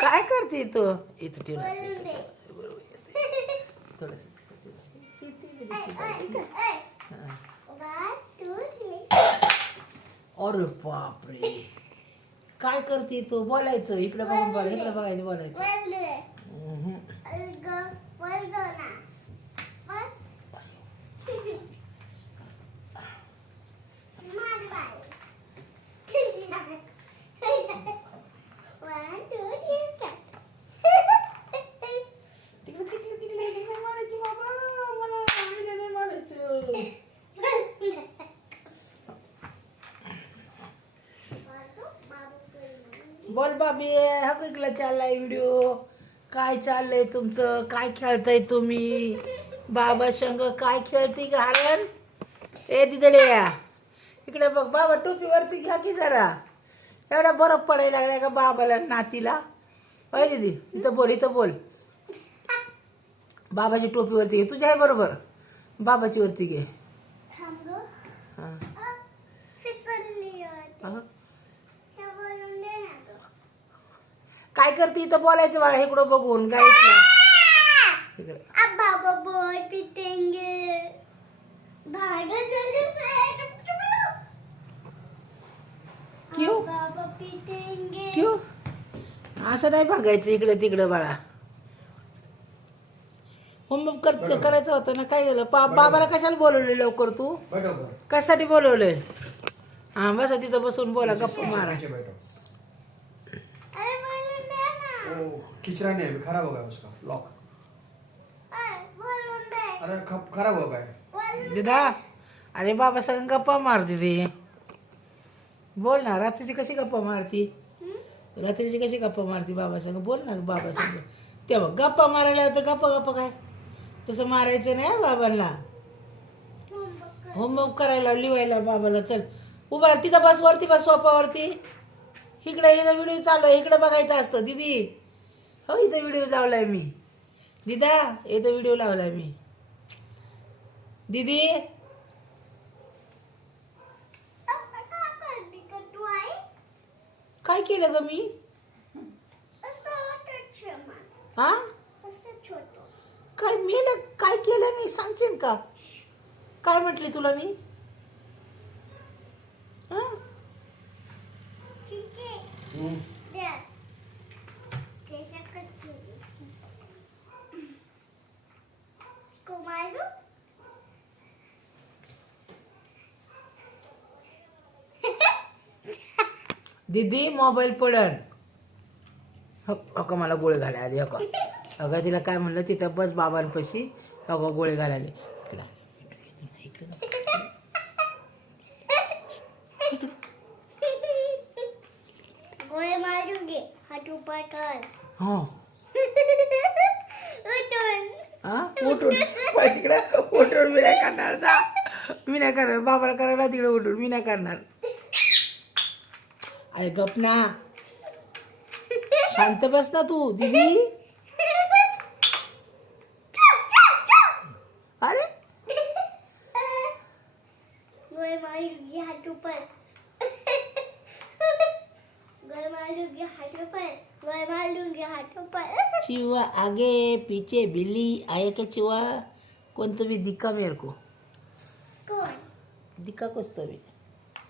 काय करते तू इथं ठेवून थोडस अरे बापरे काय करते तू बोलायचं इकडे बघून बोला इकडे बघायचं बोलायचं बोल बाबी हा इकडला चाललाय व्हिडिओ काय चाललंय तुमचं काय खेळताय तुम्ही बाबा संग काय खेळती घारण ए तिथे या इकडे बघ बाबा टोपीवरती घ्या की जरा एवढा बरफ पडायला लागलाय का बाबाला नातीला होय दीदी इथं बोल बाबाची टोपीवरती घे तुझ्या आहे बरोबर बाबाची वरती घे काय करते इथं बोलायचं मला इकडं बघून काय बाबा बोल पिटेंगे भागा जल्दी से क्यों बाबा पिटेंगे क्यों असं नाही भागायचं इकडे तिकडे बाळा होमवर्क करायचं होतं ना काय झालं बाबाला कशाला बोलवले लवकर तू कशासाठी बोलवलंय हा बसा तिथं बसून बोला गप्पा मारा अरे बोलून दे ना खिचड़ा नहीं है खराब हो गया उसका लॉक बोलून दे अरे खराब हो गया दिदा अरे बाबा संग गप्पा मार दीदी बोल ना रात्रीची कशी गप्पा मारती रात्रीची कशी गप्पा मारती बाबा संग बोल ना बाबा संग तेव्हा गप्पा मारायला तर गप्पा काय तसं मारायचं नाही बाबांना होमवर्क करायला लिवायला बाबाला चल उभा तिथं बस वरती बस सोफावरती इकडे व्हिडिओ चालू आहे इकडे बघायचं असतं दीदी हो इथं व्हिडिओ लावलाय मी दिदा इथं व्हिडिओ लावलाय मी दीदी काय केलं ग मी हा काय मेलं काय केलं मी सांगशील का काय म्हटली तुला मी हा दीदी मोबाईल पडन हो मला गोळे घालाय आधी हो अगं तिला काय म्हणलं तिथं बस बाबांपाशी हो गोळे घालायले गोळे मारूंगे हात ऊपर कर हो उठून हा उठून तिकडे उठून मी नाही करणार जा मी नाही करणार बाबाला करायला तिकडे उठून मी नाही करणार अरे गप ना शांत बस ना तू दीदी अरे गोळे मारूंगे हाथ ऊपर गोळे मारूंगे हाथ ऊपर गोळे मारूंगे हाथ ऊपर चिवा आगे पीछे बिल्ली आए क्या चिवा कोणतं भी दिक्का मेरे को कौन दिक्का कुछ तो भी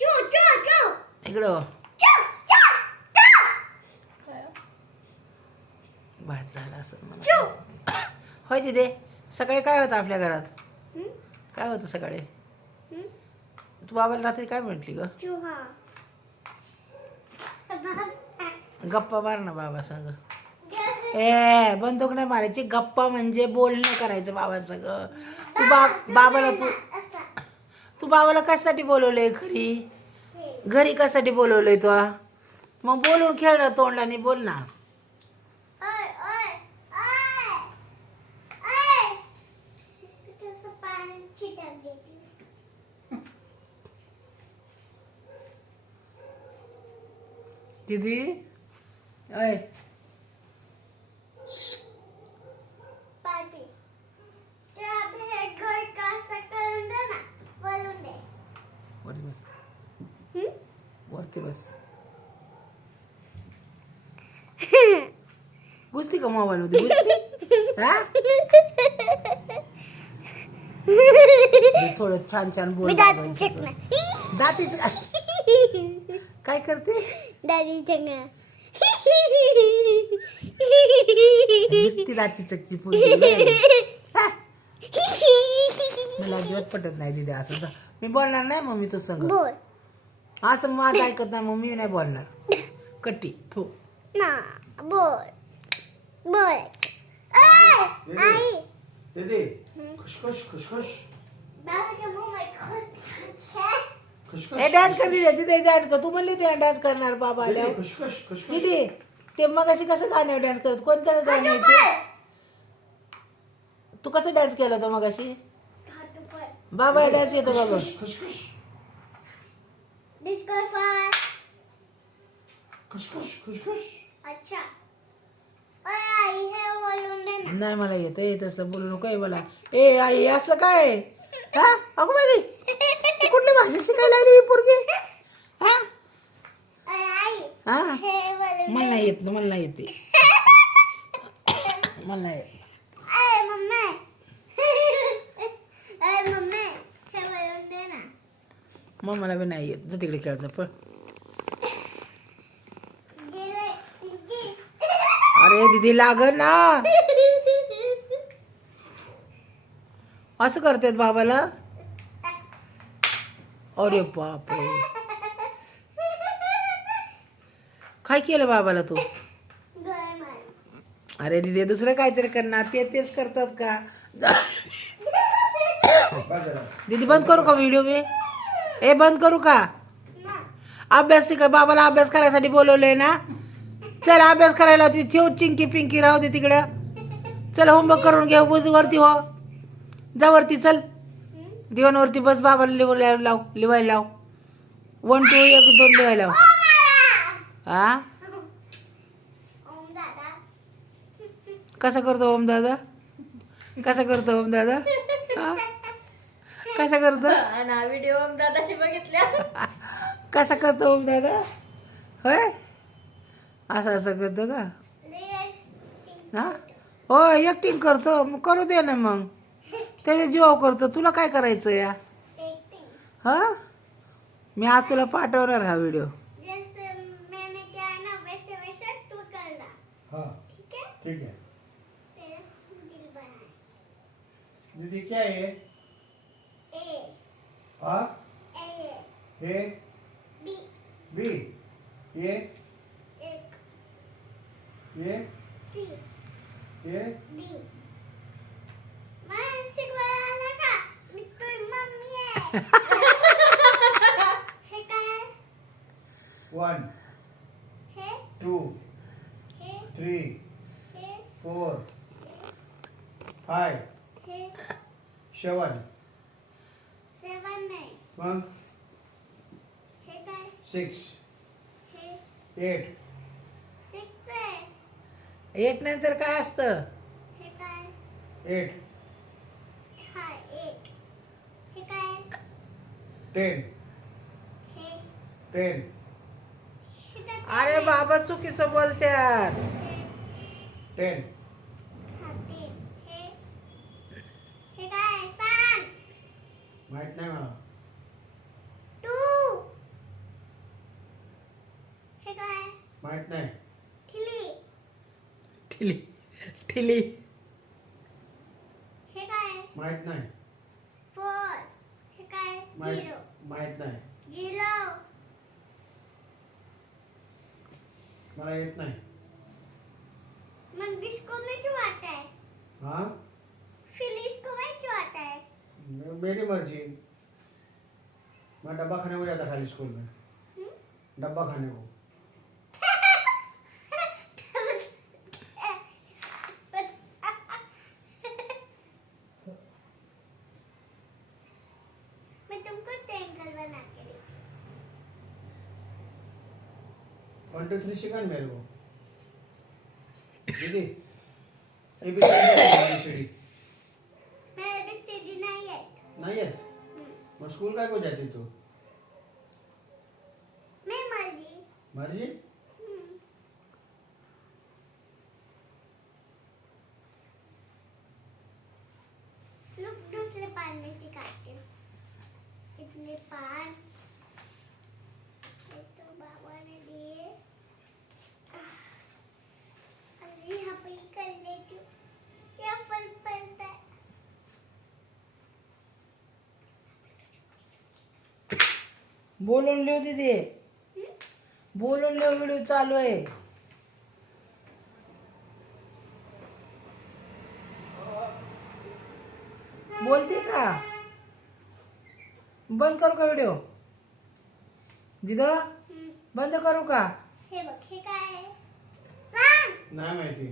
चो चो चो इकडं चो चो चो भात झाला असं मला होय तिथे सकाळी काय होतं आपल्या घरात काय होतं सकाळी तू बाबाला रात्री काय म्हटली ग चूहा गप्पा मार ना बाबा संग ए बंदूक नाही मारायची गप्पा म्हणजे बोलणं करायचं बाबासंग बाबाला तू बाबाला कशासाठी बोलवलंय घरी कशासाठी बोलवलंय तू मग बोलून खेळ ना तोंडाने बोल ना ओय ओय ओय ओय कसं पाणी चिटक गेली दीदी अय पार्टी त्या हे घर कसं करून दे ना बोलून दे वरती बस वरती बस घुसती का मोबाईल मध्ये घुसती हा? थोडं छान छान बोल मी बाबा. दात चकना दातीच काय करते दादी चकना नुसती दाची चकची पोरगी. हा? मला अजिबात पटत नाही दिदी असं जा. मी बोलणार नाही मम्मी तू संग बोल असं माझं ऐकत नाही मम्मी नाही बोलणार कट्टी थू. ना बोल बोल आई दीदी खुशखुश खुशखुश बाबा के मुंह में खुश है खुशखुश ए डान्स कर दिदी तिथे डान्स कर. तू म्हणली होती ना डान्स करणार बाबा दीदी, आल्यावर. खुशखुश खुशखुश दिदी ते मगाशी कसं गाण्यावर डान्स करत कोणत्या गाणं ते तू कसं डान्स केला होता मगाशी बाबा डान्स येतो बाबा. खुशखुश खुशखुश डिस्को फॉर खुशखुश खुशखुश अच्छा आई हे बोलून दे ना नाही मला येत असलं बोलू नको मला. ए आई असलं काय हा अगं बाई तू कुठली भाषा शिकायला लागली ही पोरगी हा आई हा हे बोलून मला नाही येत ना मला नाही येते मला नाही येत. आई मम्मी आई मम्मी हे बोलून दे ना मग मला बी नाही येत जा तिकडे खेळायचं पण. गेले तिची अरे दिदी लाग ना असं करतात बाबाला. अरे बापरे काय केलं बाबाला तू. गय मार अरे दिदी दुसरं काहीतरी करणार तेच करतात का. बस झालं. दीदी बंद करू का व्हिडिओ मी ए बंद करू का. ना अभ्यास शिका बाबाला अभ्यास करायसाठी बोलवलंय ना. चल अभ्यास करायला होती ठेव चिंकी पिंकी राहू दे तिकडं. चल होमवर्क करून घे वरती हो जा वरती चल दिवाणवरती बस बाबाला लिवायला लाव 1 2 1 2 लिवायला लाव. हा ओम दादा कसा करतो ओम दादा कसा करतो ओम दादा हा? कसा करतो ना व्हिडिओ दादाने बघितल्या कसा करतो ओम दादा होय असं असं करतो का हा हो एकटिंग करतो मग करू दे ना मग त्याच्या जीवावर करतो तुला काय करायचं या हा मी आज तुला पाठवणार हा व्हिडिओ. जैसे मैंने किया है ना वैसे वैसे तू करना हाँ ठीक है ठीक है. तेरा दिल बनाए दीदी क्या है ये? ए हाँ ए हे बी बी ये एक ये सी ये बी मैं शिकवायला का मी तुझी मम्मी आहे हे काय 1 हे 2 हे 3 हे 4 5 हे 7 सेवन नाही मग हे काय 6 हे 8 सिक्स आहे एक नंतर काय असतं हे काय 8 हा एक हे काय 10 हे 10 हे काय अरे बाबा चुकीचं बोलत्यात. 10 हा ते हे काय सांग माहित नाही मला. टू हे काय माहित नाही. खिली ठिली ठिली हे काय माहित नाही. फोर हे काय माहित झिरो माहित नाही. झिरो मला येत नाही. मग इसको में क्यों आता है हाँ फिर इसको में क्यों आता है मेरी मर्जी. मैं डब्बा खाने को जाता खाली स्कूल में. डब्बा खाने को. मैं तुमको ट्रायंगल बना के देती 1 2 3 सिखा मेरे को. दीदी ABCD मैं अभी सीधी नहीं है नाही आहे. मग स्कूल काय को जाती तू. मैं मर्जी मर्जी बोलून लिहू दीदी, बोलून लिहू, व्हिडिओ चालू आहे. बोलते का? बंद करू का व्हिडिओ? दिदा बंद करू का? हे बघ हे काय आहे सांग. नाही माहिती.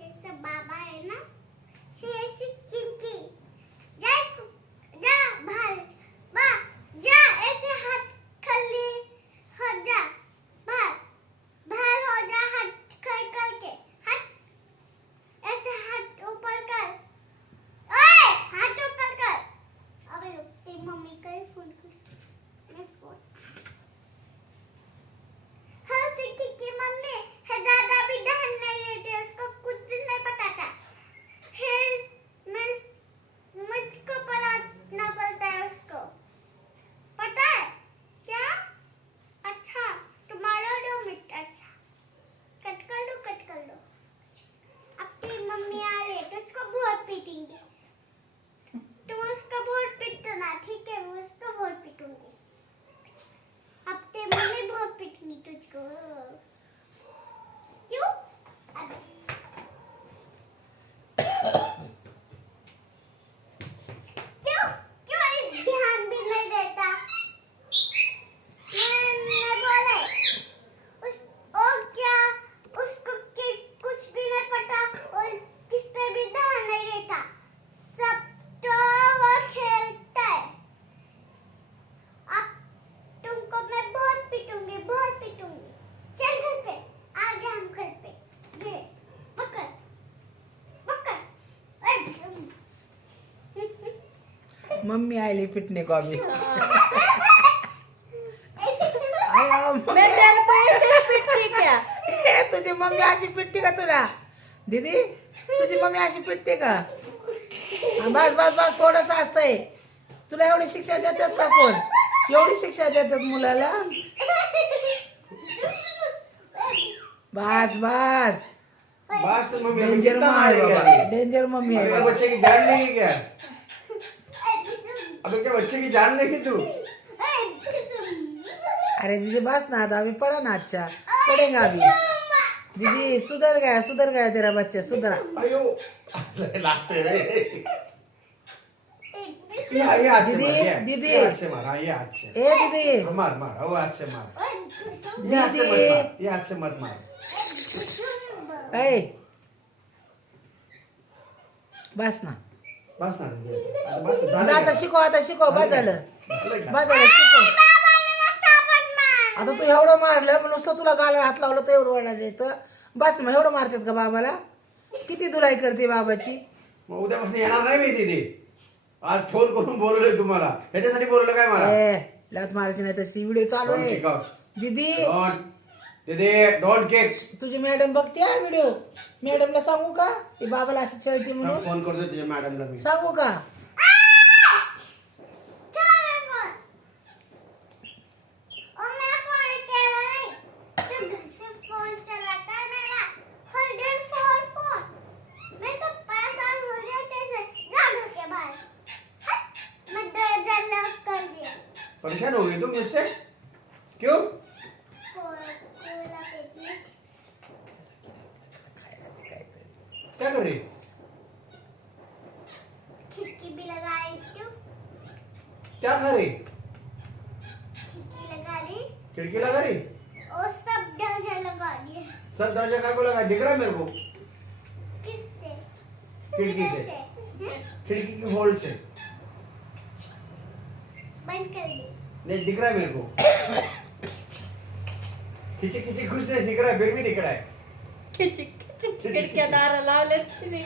हे सब बाबा आहे ना. हे अशी चिंकी जा इसको जा बाहर बा जा ऐसे हाथ खाली हो जा बाहर बाहर हो जा हाथ कर करके हाथ ऐसे हाथ ऊपर कर. ओए हाथ ऊपर कर. अबे रुक तेरी मम्मी का ही फोन कर. मैं फोन हाँ चिंकी की मम्मी है दादा भी डहन नहीं रहते उसको कुछ भी नहीं पता था. है मैं मुझको पढ़ाना पड़ता है उसको पता है क्या. अच्छा तुम्हारा दो मिनट. अच्छा कट कर लो. अब तेरी मम्मी आ रही है तो उसको बहुत पीटेंगे. तुम उसको बहुत पीटो ना ठीक है. मैं उसको बहुत पीटूंगी. अब तेरी मम्मी बहुत पीटेंगी तुझको. क्यों अबे क्यों क्यों इस ध्यान भी नहीं देता. मैं बोले उस और क्या उसको कुछ भी नहीं पता और किस पे भी ध्यान नहीं देता. सब तो वो खेलता है. अब तुमको मैं बहुत पीटूंगी. चल घर पे आ गया हम घर पे. ये पकड़ पकड़. मम्मी आईली पिटने को अभी. मैं तेरे को ऐसे पिटती क्या? तुझी मम्मी अशी पिटते का तुला? दीदी तुझी मम्मी अशी पिटते का? बस बस बस थोडंच असतंय. तुला एवढी शिक्षा देतात का कोण? एवढी शिक्षा देतात मुलाला? बस बस. बस तो मम्मी डेंजर कितना मार मारेगा बाबा, ये? डेंजर मम्मी अबे आहे. बच्चे की जान लेगी क्या? अबे क्या बच्चे की जान लेगी तू? अरे दीदी बस ना आता अभी पड़ा ना. अच्छा पड़ेगा अभी. दीदी सुधर गया तेरा बच्चा सुधरा. अयो लागते रे. ये हाथ से मार. दीदी. ये हाथ से मार. हाँ ये हाथ से. ए दीदी हाँ, मार वो हाथ से मार. ये हाथ से मत मार. ये हाथ से मत मार. ए बस ना. बस ना दीदी. आता बस झालं आता का? आता शिकव बस झालं. झालं का? बस झालं शिकव. आता तू एवढं मारलं पण नुसतं तुला गाला हात लावलं तर एवढं ओरडायला येतं. बस मग एवढं मारतात का बाबाला? किती धुलाई करते बाबाची? मग उद्यापासून येणार नाही मी दीदी. आज फोन करून बोलवलंय तुम्हाला. ह्याच्यासाठी बोलवलं काय मला? ए लात मारायची नाही तशी. व्हिडिओ चालू Don't आहे kick out. दीदी. दीदी डोंट केक. तुझी मॅडम बघते हा व्हिडिओ. मॅडमला सांगू का ती बाबाला अशी खेळते म्हणून? फोन करतो तुझ्या मॅडमला मी. सांगू का? फोन चलाता है मेरा. हर दिन फोन. मैं तो परेशान हो गया कैसे. जा घर के बाहर. हट. मैं दरवाजा लॉक कर दिया. परेशान हो गई तुम मुझसे? क्यों? कोला पेटी. क्या कर रही? खिड़की भी लगा रही क्यों. क्या खा रही? खिड़की लगा रही खिड़की लगा रही? और सब दरवाजा लगा दिए. सब दरवाजा काय को लगा? दिख रहा है मेरे को? किससे. खिड़की से. हैं? खिड़की की होल से. बंद कर दी. नहीं दिख रहा है मेरे को. खिची खिची कुछ नहीं दिख रहा है. फिर भी दिख रहा है. खिडक्या दारा लावल्यात तिने.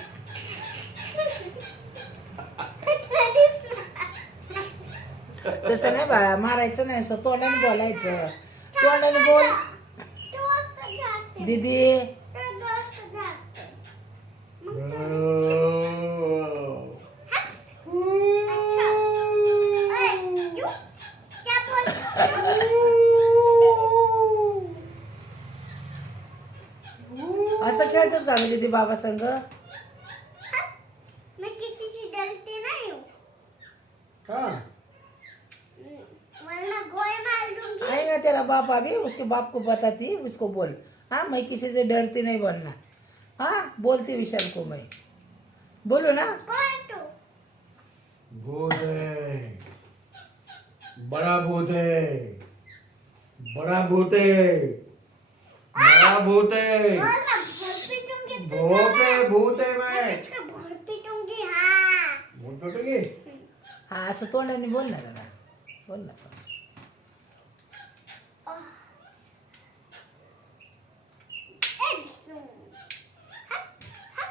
तसं नाही बाळा मारायचं नाही. असं तोंडाने बोलायचं. तोंडाने बोल दोस्त जाते. दीदी. तो दोस्त जाते. मग तो अच्छा. ओए, क्यों? क्या बोल. असं खेळतात का गं दीदी बाबा संग? मैं किसी से डरती नहीं हूँ. हाँ बोलेगा तेरा बाप अभी, उसके बाप को बताती, उसको बोल। हाँ, मैं किसी से डरती नहीं बोलना। हाँ, बोलती विशाल को मैं, बोलो ना। कौन तू? भूत है, बड़ा भूत है, बड़ा भूत है, बड़ा भूत है, बोल ना, भूत पीटूंगी तुझे। भूत है मैं मैं। तुझको भूत पीटूंगी, हाँ। भूत पीटूंगी? हाँ, असं तोंडाने बोल ना जरा, बोल ना. ए विष्णू, हट, हट.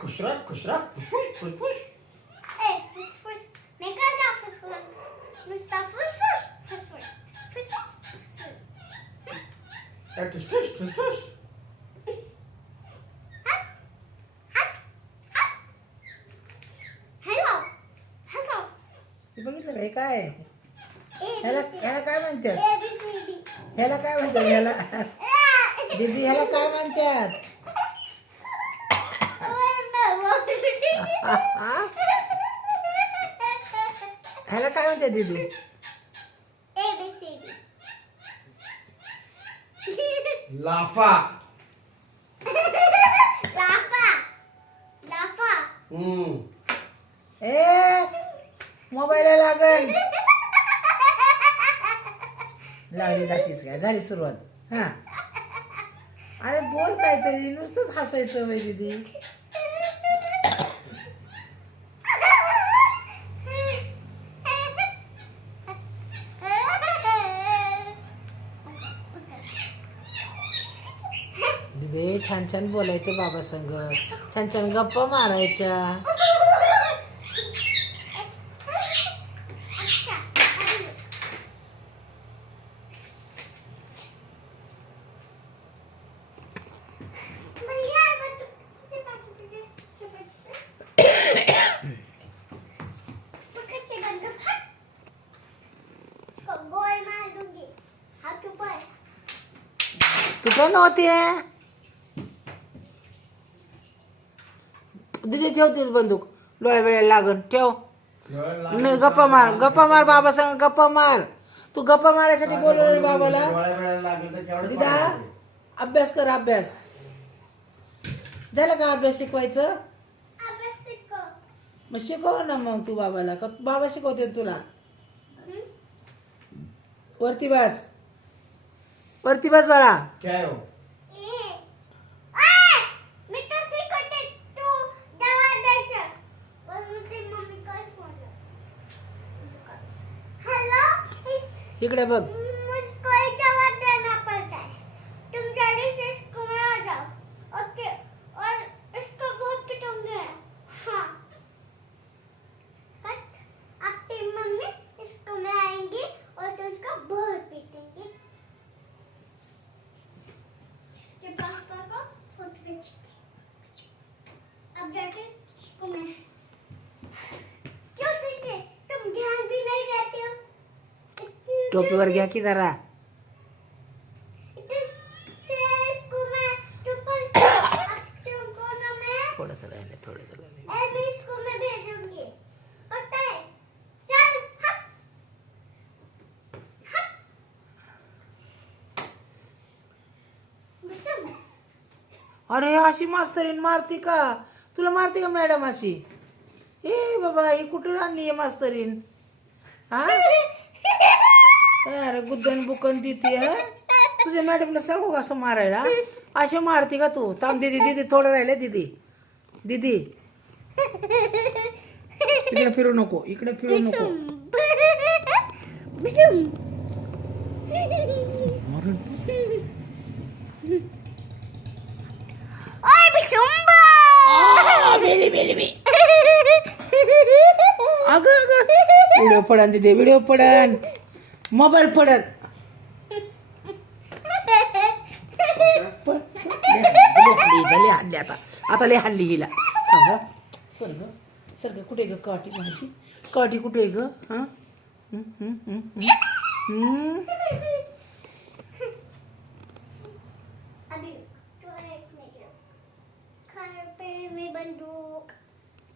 खुश रहा, फुसफुस. ए फुसफुस, मैं करता फुसफुस, नुसता फुसफुस, फुसफुस, फुसफुस, फुसफुस. ठुसठुस. हट, हट, हट. Hello, hello. हे बघितलं हे काय ए ह्याला ह्याला काय म्हणतात, ए बी सी डी. ह्याला काय म्हणतात, ह्याला दीदी ह्याला काय म्हणतात. ह्याला काय म्हणतात दीदी. A B C D. लाफा. लाफा, लाफा. ए मोबाईल लागल, लावली जातीच काय, झाली सुरुवात. हा, अरे बोल काहीतरी, नुसतंच हसायचं बाई दीदी. दीदी छान छान बोलायचं बाबा संग, छान छान गप्पा मारायच्या. गोल मार दूंगी, हाथ ऊपर. तुझं नव्हते दीदी, ठेवतेच बंदूक, डोळ्या वेळेला लागन, ठेव. नाही, गप्पा मार बाबा संग, गप्पा मार. तू गप्पा मारायसाठी बोलवलं बाबाला. दिदा अभ्यास कर, अभ्यास झाला का, अभ्यास शिकवायचं. अभ्यास शिकव. मग शिकव ना मग तू बाबाला, का बाबा शिकवते तुला. वरती बस, वरती बस बाळा. क्या हो? मी तो शिकवते, तू जवाब द्यायचं. पण ते मम्मी काय फोन. हेलो, इकडे बघ. मुझको एक जवाब देना पड़ता है. तुम जल्दी से स्कूल में आ जाओ. ओके, और इसको बहुत पीटूंगी. हाँ. कट. आपकी मम्मी स्कूल में आएंगी और तुझको बहुत पीटेंगी. के पापा को फोटो खींचते. अब जाके स्कूल में. क्यों सीखे? तुम ध्यान भी नहीं देते हो. टोपीवर घ्या की जरा. स्कूल में तुमको ना मैं थोडंसं राहिले, थोडंसं राहिले. अभी स्कूल में भेजूंगी. पता है? चल, हट. हट. बसम. अरे अशी मास्तरीन मारती का, तुला मारते का मॅडम अशी. ए बाबा, ही कुठून आणली आहे मास्तरीन. हा, अरे गुद्दन बुकन देते. हा, तुझ्या मॅडमला सांगू का असं मारायला. अशी मारती का तू. थांब दीदी, दीदी थोडं राहिले दीदी. दीदी इकडे फिरू नको, इकडे फिरू नको. बसम. ओए बिशुंबा. मेली मेली मी. अगं व्हिडिओ पडन तिथे, व्हिडिओ पडन, मोबाईल पडन. लय हल्ली आता लय हल्ली हिला. सर कुठे ग काठी माझी, काठी कुठे ग. हा, अभी